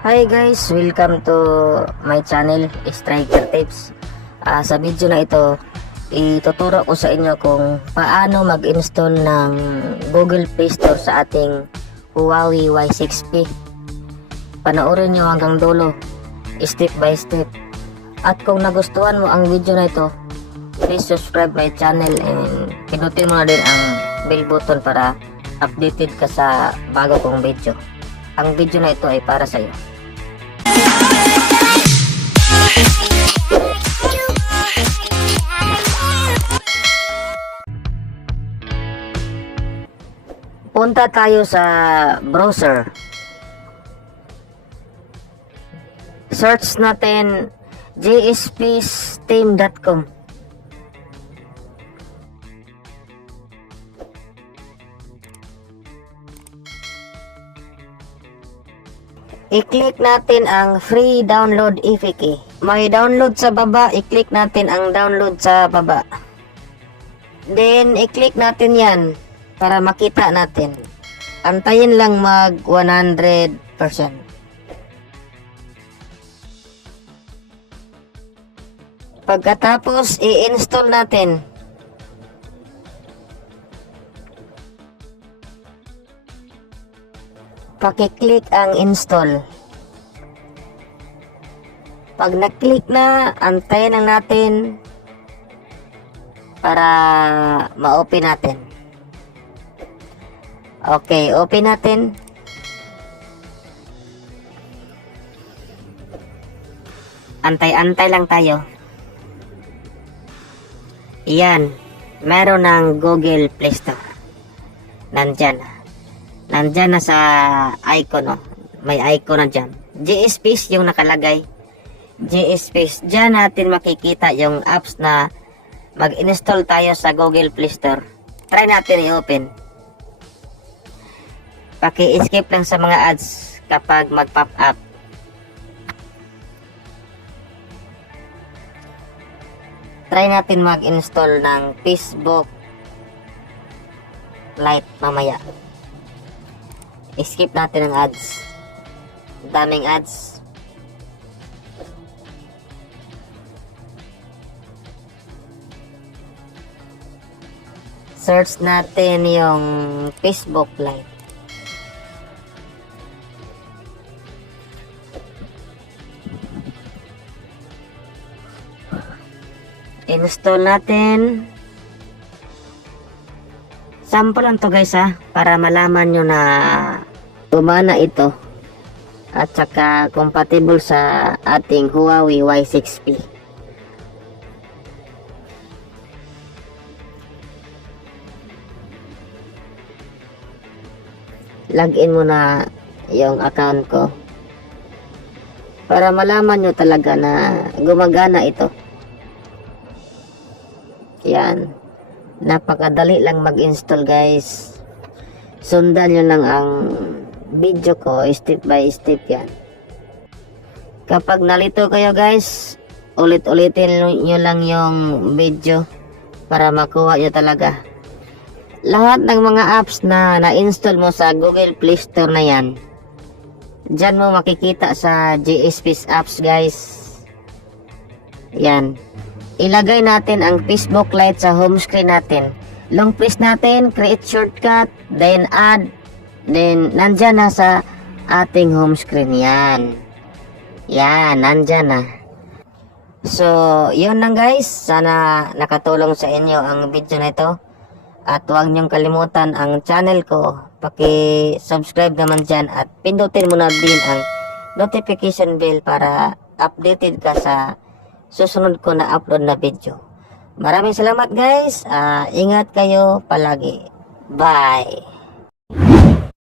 Hi guys, welcome to my channel, Striker Tips. Sa video na ito, ituturo ko sa inyo kung paano mag-install ng Google Play Store sa ating Huawei Y6P. Panoorin nyo hanggang dulo, step by step. At kung nagustuhan mo ang video na ito, please subscribe my channel and pinutin mo na din ang bell button para updated ka sa bago kong video. Ang video na ito ay para sa iyo. Punta tayo sa browser. Search natin gspsteam.com. I-click natin ang free download APK. May download sa baba, i-click natin ang download sa baba. Then, i-click natin yan para makita natin. Antayin lang mag 100%. Pagkatapos, i-install natin. Paki-click ang install. Pag na-click na, antayin lang natin para ma-open natin. Okay, open natin. Antay-antay lang tayo. Yan, meron ng Google Play Store. Nandyan na sa icon, oh. May icon na dyan. GSpace yung nakalagay. GSpace. Dyan natin makikita yung apps na mag-install tayo sa Google Play Store. Try natin i-open. Paki-escape lang sa mga ads kapag mag-pop up. Try natin mag-install ng Facebook Lite mamaya. Skip natin ang ads. Daming ads. Search natin yung Facebook Lite. Install natin. Sample lang to guys para malaman nyo na gumana ito at saka compatible sa ating Huawei Y6P. Login muna yung account ko para malaman nyo talaga na gumagana ito. Yan. Napakadali lang mag-install guys. Sundan nyo lang ang video ko step by step yan. Kapag nalito kayo guys, ulit-ulitin nyo lang yung video para makuha nyo talaga. Lahat ng mga apps na na-install mo sa Google Play Store na yan, dyan mo makikita sa GSpace apps guys. Yan. Ilagay natin ang Facebook Lite sa home screen natin. Long press natin, create shortcut, then add, then nandyan na sa ating home screen. Yan. Yan, nandyan na. So, yun lang guys. Sana nakatulong sa inyo ang video na ito. At huwag niyong kalimutan ang channel ko. Paki-subscribe naman dyan at pindutin mo na din ang notification bell para updated ka sa susunod ko na upload na video. Maraming salamat guys. Ingat kayo palagi. Bye.